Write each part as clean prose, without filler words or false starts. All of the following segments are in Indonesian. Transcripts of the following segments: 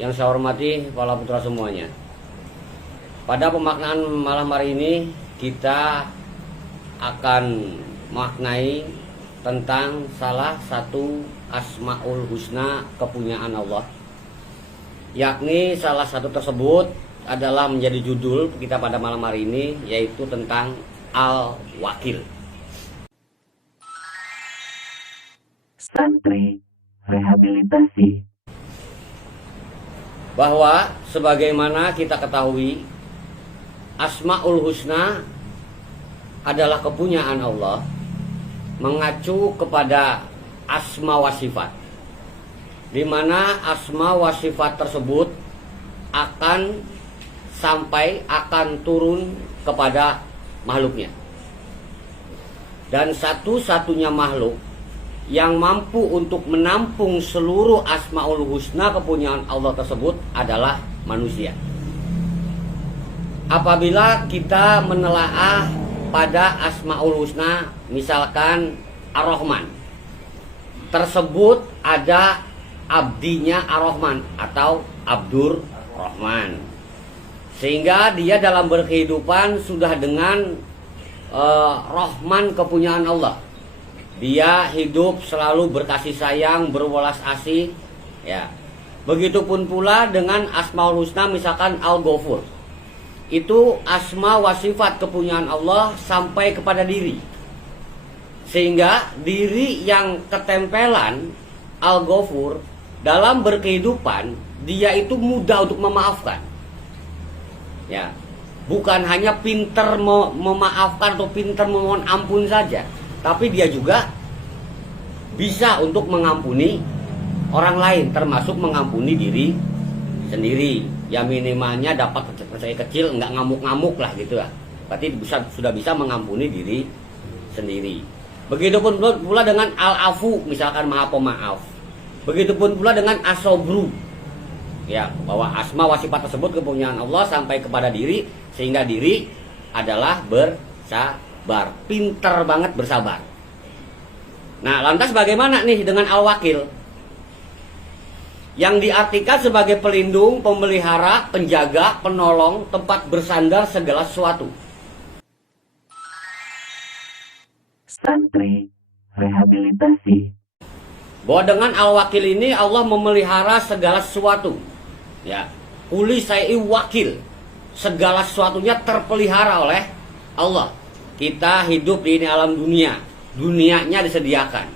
Yang saya hormati para putra semuanya. Pada pemaknaan malam hari ini kita akan maknai tentang salah satu Asmaul Husna kepunyaan Allah. Yakni salah satu tersebut adalah menjadi judul kita pada malam hari ini, yaitu tentang Al-Wakil. Santri rehabilitasi. Bahwa sebagaimana kita ketahui, Asmaul Husna adalah kepunyaan Allah, mengacu kepada asma wa sifat, di mana asma wa sifat tersebut akan turun kepada makhluknya. Dan satu-satunya makhluk yang mampu untuk menampung seluruh Asmaul Husna kepunyaan Allah tersebut adalah manusia. Apabila kita menelaah pada Asmaul Husna, misalkan Ar-Rahman, tersebut ada abdinya Ar-Rahman atau Abdur Rahman, sehingga dia dalam berkehidupan sudah dengan Rahman kepunyaan Allah. Dia hidup selalu berkasih sayang, berwelas asih, ya. Begitupun pula dengan Asmaul Husna, misalkan Al-Ghafur. Itu asma wa sifat kepunyaan Allah sampai kepada diri. Sehingga diri yang ketempelan Al-Ghafur dalam berkehidupan, dia itu mudah untuk memaafkan. Ya. Bukan hanya pinter memaafkan atau pinter memohon ampun saja, tapi dia juga bisa untuk mengampuni orang lain, termasuk mengampuni diri sendiri. Ya minimalnya dapat kecil, nggak ngamuk-ngamuk lah gitu lah. Berarti sudah bisa mengampuni diri sendiri. Begitupun pula dengan Al-Afu, misalkan Maha Pemaaf. Begitupun pula dengan As-Sobru. Ya, bahwa asma wa sifat tersebut kepunyaan Allah sampai kepada diri, sehingga diri adalah bersabar. Pinter banget bersabar. Nah, lantas bagaimana nih dengan Al-Wakil? Yang diartikan sebagai pelindung, pemelihara, penjaga, penolong, tempat bersandar segala sesuatu. Santri rehabilitasi. Bahwa dengan Al-Wakil ini Allah memelihara segala sesuatu. Ya, Kuli Sa'i Wakil. Segala sesuatunya terpelihara oleh Allah. Kita hidup di ini alam dunia, dunianya disediakan.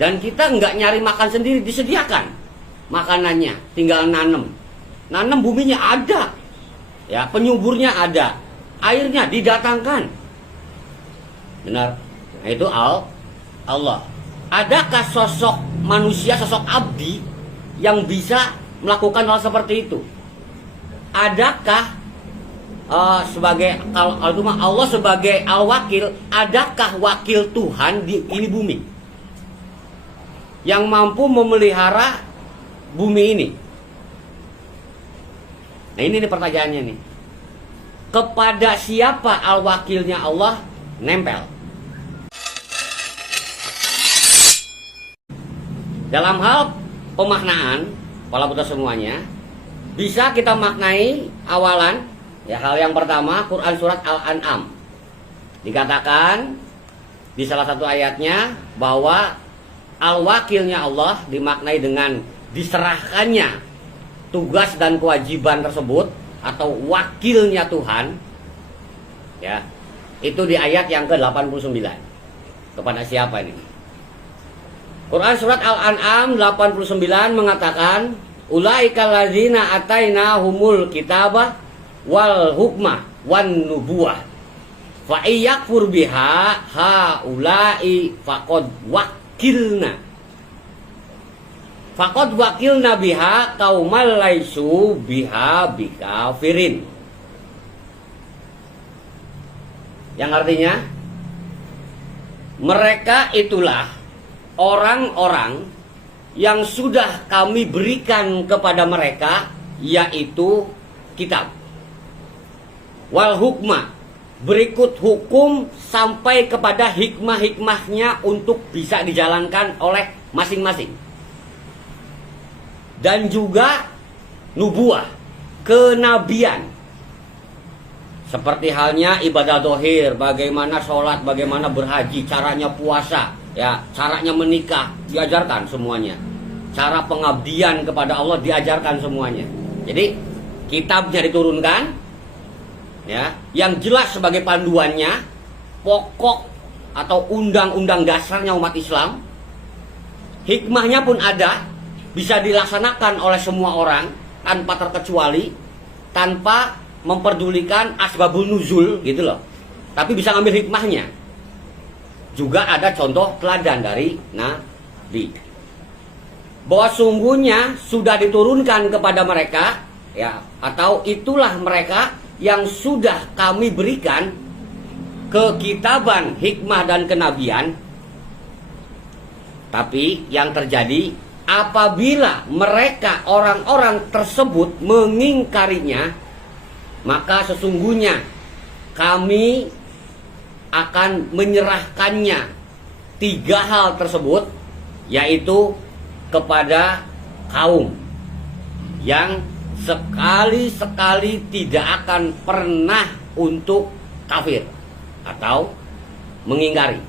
Dan kita nggak nyari makan sendiri, disediakan makanannya, tinggal nanam. Nanam buminya ada, ya, penyuburnya ada, airnya didatangkan. Benar, nah, itu Allah. Adakah sosok manusia, sosok abdi yang bisa melakukan hal seperti itu? Adakah kalau Allah sebagai Al-Wakil, adakah wakil Tuhan di ini bumi yang mampu memelihara bumi ini? Nah, ini nih pertanyaannya nih. Kepada siapa Al-Wakilnya Allah nempel? Dalam hal pemaknaan, para putra semuanya, bisa kita maknai awalan, ya, hal yang pertama, Quran surat Al-An'am. Dikatakan di salah satu ayatnya bahwa Al-Wakilnya Allah dimaknai dengan diserahkannya tugas dan kewajiban tersebut, atau wakilnya Tuhan. Ya, itu di ayat yang ke-89. Kepada siapa ini? Quran surat Al-An'am 89 mengatakan, ulaikal ladzina atainahumul kitabah wal hukmah wan nubuwah fa iyakfur biha haula'i faqad wakilna biha qaumal laisu biha bikafirin. Yang artinya, mereka itulah orang-orang yang sudah kami berikan kepada mereka, yaitu kitab, wal hukmah, berikut hukum sampai kepada hikmah-hikmahnya untuk bisa dijalankan oleh masing-masing. Dan juga nubuah, kenabian. Seperti halnya ibadah dohir, bagaimana sholat, bagaimana berhaji, caranya puasa, ya, caranya menikah, diajarkan semuanya. Cara pengabdian kepada Allah diajarkan semuanya. Jadi kitabnya diturunkan, ya, yang jelas sebagai panduannya, pokok atau undang-undang dasarnya umat Islam. Hikmahnya pun ada, bisa dilaksanakan oleh semua orang tanpa terkecuali, tanpa memperdulikan asbabul nuzul gitu loh. Tapi bisa ngambil hikmahnya. Juga ada contoh teladan dari Nabi. Bahwa sungguhnya sudah diturunkan kepada mereka, ya, atau itulah mereka yang sudah kami berikan kekitaban, hikmah dan kenabian. Tapi yang terjadi apabila mereka orang-orang tersebut mengingkarinya, maka sesungguhnya kami akan menyerahkannya 3 hal tersebut, yaitu kepada kaum yang sekali-sekali tidak akan pernah untuk kafir atau mengingkari.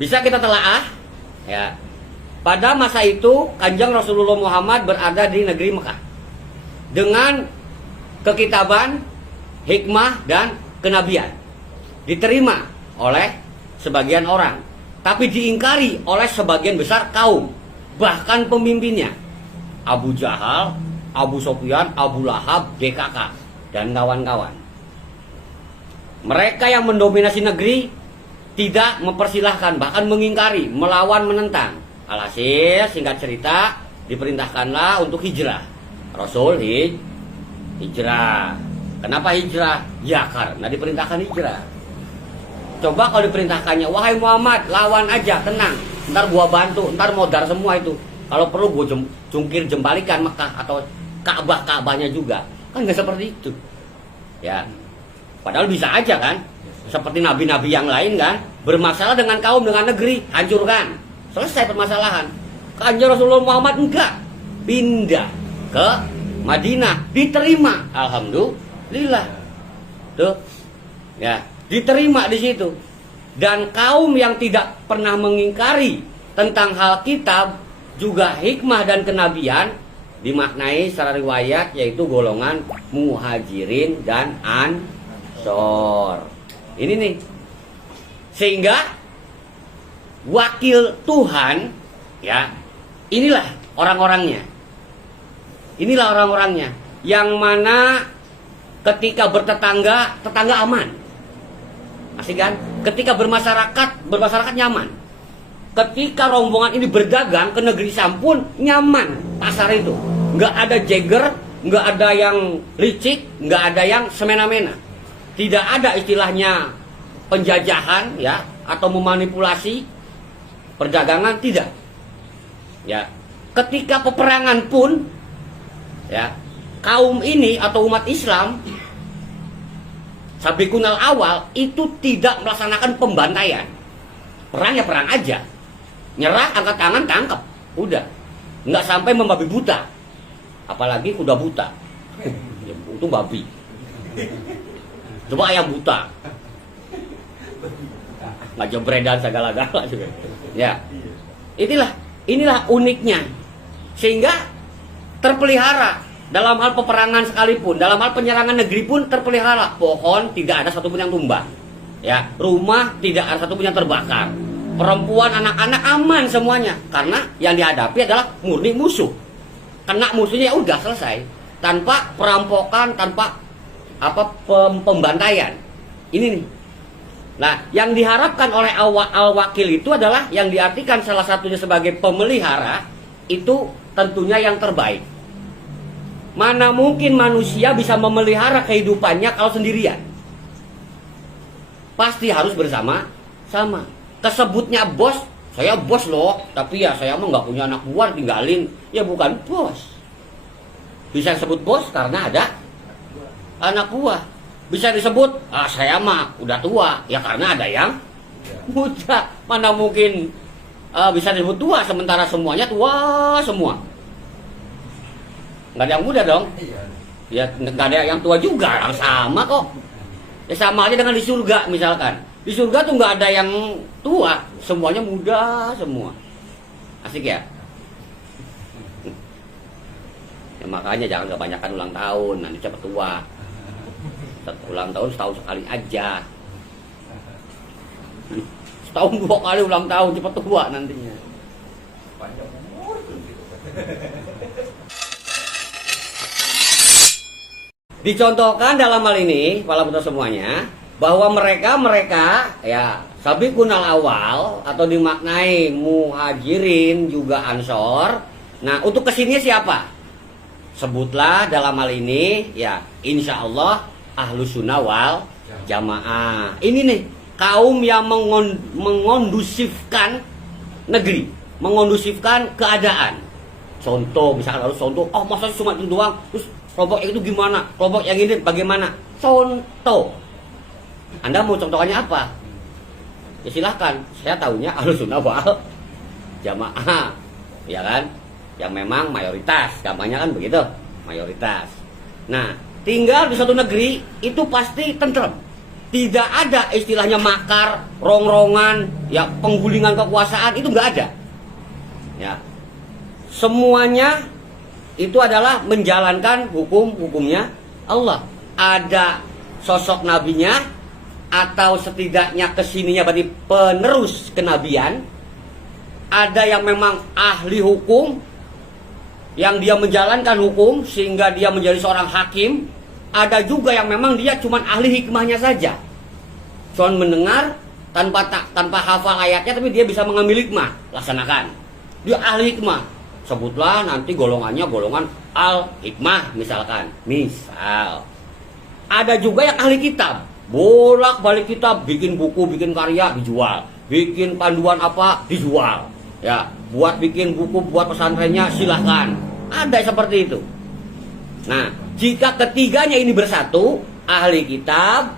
Bisa kita telaah, ya. Pada masa itu Kanjeng Rasulullah Muhammad berada di negeri Mekah dengan kekitaban, hikmah dan kenabian. Diterima oleh sebagian orang, tapi diingkari oleh sebagian besar kaum, bahkan pemimpinnya. Abu Jahal, Abu Sufyan, Abu Lahab, DKK, dan kawan-kawan. Mereka yang mendominasi negeri tidak mempersilahkan, bahkan mengingkari, melawan, menentang. Alhasil, singkat cerita, diperintahkanlah untuk hijrah. Rasul hijrah. Kenapa hijrah? Ya karena diperintahkan hijrah. Coba kalau diperintahkannya, wahai Muhammad, lawan aja, tenang, ntar gua bantu, ntar modar semua itu. Kalau perlu gua jungkir jembalikan Mekah atau Ka'bahnya juga. Kan nggak seperti itu. Ya. Padahal bisa aja kan. Seperti nabi-nabi yang lain kan, bermasalah dengan kaum, dengan negeri, hancurkan. Selesai permasalahan. Kanjeng Rasulullah Muhammad enggak. Pindah ke Madinah, diterima. Alhamdulillah. Tuh. Ya, diterima di situ. Dan kaum yang tidak pernah mengingkari tentang hal kitab, juga hikmah dan kenabian, dimaknai secara riwayat yaitu golongan muhajirin dan ansor. Ini nih. Sehingga wakil Tuhan, ya, inilah orang-orangnya. Inilah orang-orangnya yang mana ketika bertetangga, tetangga aman. Asik kan? Ketika bermasyarakat nyaman. Ketika rombongan ini berdagang ke negeri Sampun, nyaman pasar itu. Nggak ada jeger, nggak ada yang licik, nggak ada yang semena-mena. Tidak ada istilahnya penjajahan, ya, atau memanipulasi perdagangan, tidak. Ya, ketika peperangan pun, ya, kaum ini atau umat Islam sabiqunal awal itu tidak melaksanakan pembantaian. Perang ya perang aja. Nyerah, angkat tangan, tangkap. Udah. Nggak sampai membabi buta. Apalagi kuda buta. Itu babi. Coba ayam buta. Nggak jebredan segala-gala juga. Ya. Inilah uniknya. Sehingga terpelihara dalam hal peperangan sekalipun, dalam hal penyerangan negeri pun terpelihara. Pohon tidak ada satupun yang tumbang. Ya, rumah tidak ada satupun yang terbakar. Perempuan, anak-anak aman semuanya karena yang dihadapi adalah murni musuh. Kena musuhnya ya udah selesai, tanpa perampokan, tanpa pembantaian. Ini nih. Nah, yang diharapkan oleh al-wakil itu adalah yang diartikan salah satunya sebagai pemelihara, itu tentunya yang terbaik. Mana mungkin manusia bisa memelihara kehidupannya kalau sendirian? Pasti harus bersama-sama. Kesebutnya bos, saya bos loh, tapi ya saya mah nggak punya anak buah, tinggalin. Ya bukan bos. Bisa disebut bos karena ada anak buah. Bisa disebut, saya mah udah tua, ya karena ada yang muda. Mana mungkin bisa disebut tua sementara semuanya tua semua. Nggak ada yang muda dong. Ya nggak ada yang tua juga, yang sama kok. Ya sama aja dengan di surga misalkan. Di surga tuh nggak ada yang tua, semuanya muda semua. Asik ya? Ya makanya jangan kebanyakan ulang tahun, nanti cepat tua. Ulang tahun setahun sekali aja. Setahun 2 kali ulang tahun, cepat tua nantinya. Dicontohkan dalam hal ini, para putra semuanya, bahwa mereka ya sabiqunal awal atau dimaknai muhajirin juga ansor. Nah, untuk kesini siapa? Sebutlah dalam hal ini ya insya Allah ahlus sunnah wal jamaah. Ini nih kaum yang mengondusifkan negeri, mengondusifkan keadaan. Contoh misalkan harus contoh, oh masa cuma itu doang, terus kelompok itu gimana, kelompok yang ini bagaimana? Contoh. Anda mau contohnya apa? Ya silahkan, saya tahunya ahlus sunnah wal jamaah, ya kan? Yang memang mayoritas, gampangnya kan begitu, mayoritas. Nah, tinggal di suatu negeri itu pasti tentrem. Tidak ada istilahnya makar, rongrongan, ya penggulingan kekuasaan itu nggak ada. Ya, semuanya itu adalah menjalankan hukum-hukumnya Allah. Ada sosok nabinya atau setidaknya kesininya berarti penerus kenabian. Ada yang memang ahli hukum, yang dia menjalankan hukum sehingga dia menjadi seorang hakim. Ada juga yang memang dia cuma ahli hikmahnya saja, cuma mendengar tanpa hafal ayatnya, tapi dia bisa mengambil hikmah, laksanakan. Dia ahli hikmah. Sebutlah nanti golongannya golongan al-hikmah misalkan. Misal ada juga yang ahli kitab, bolak-balik kitab, bikin buku, bikin karya, dijual, bikin panduan apa, dijual. Ya, buat bikin buku, buat pesantrennya, silahkan. Ada seperti itu. Nah, jika ketiganya ini bersatu, ahli kitab,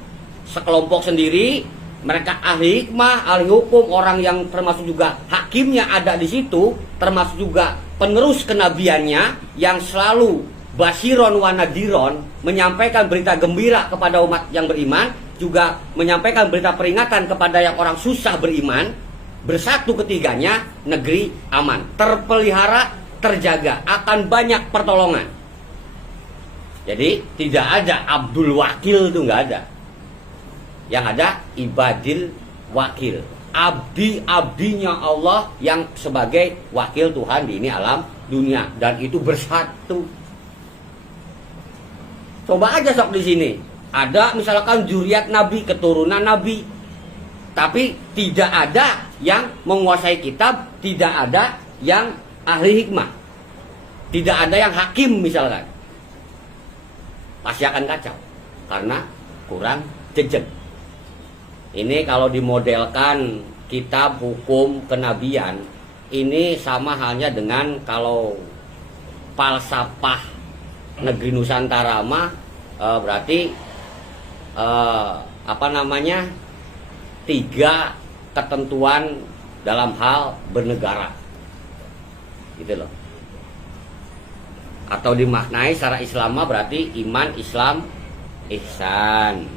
sekelompok sendiri, mereka ahli hikmah, ahli hukum, orang yang termasuk juga hakimnya ada di situ, termasuk juga penerus kenabiannya yang selalu basiron wa nadiron, menyampaikan berita gembira kepada umat yang beriman, juga menyampaikan berita peringatan kepada yang orang susah beriman. Bersatu ketiganya, negeri aman, terpelihara, terjaga, akan banyak pertolongan. Jadi tidak ada Abdul Wakil, itu nggak ada. Yang ada ibadil wakil, abdi-abdinya Allah yang sebagai wakil Tuhan di ini alam dunia, dan itu bersatu. Coba aja sok di sini ada misalkan zuriat Nabi, keturunan Nabi, tapi tidak ada yang menguasai kitab, tidak ada yang ahli hikmah, tidak ada yang hakim misalkan, pasti akan kacau karena kurang jejeg. Ini kalau dimodelkan kitab hukum kenabian, ini sama halnya dengan kalau falsafah negeri Nusantara mah berarti apa namanya, 3 ketentuan dalam hal bernegara, gitu loh. Atau dimaknai secara Islam berarti iman, Islam, ihsan.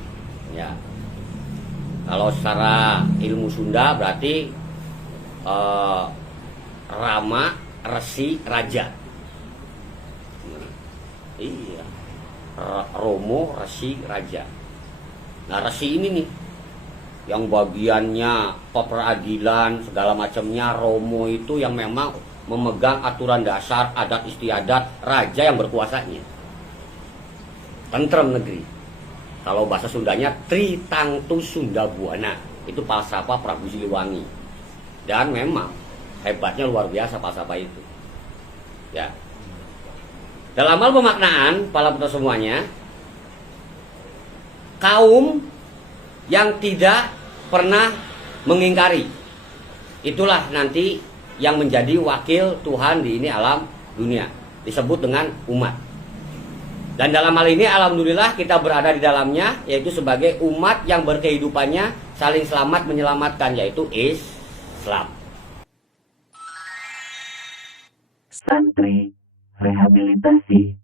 Ya. Kalau secara ilmu Sunda berarti Rama, Resi, Raja. Iya, Romo, Resi, Raja. Nah, Resi ini nih yang bagiannya peradilan segala macamnya. Romo itu yang memang memegang aturan dasar, adat istiadat, raja yang berkuasanya. Tentrem negeri. Kalau bahasa Sundanya Tritangtu Sunda Buana, itu falsafah Prabu Siliwangi. Dan memang hebatnya luar biasa falsafah itu. Ya. Dalam hal pemaknaan, para putra semuanya, kaum yang tidak pernah mengingkari, itulah nanti yang menjadi wakil Tuhan di ini alam dunia, disebut dengan umat. Dan dalam hal ini alhamdulillah kita berada di dalamnya, yaitu sebagai umat yang berkehidupannya saling selamat menyelamatkan, yaitu Islam. Santri rehabilitasi.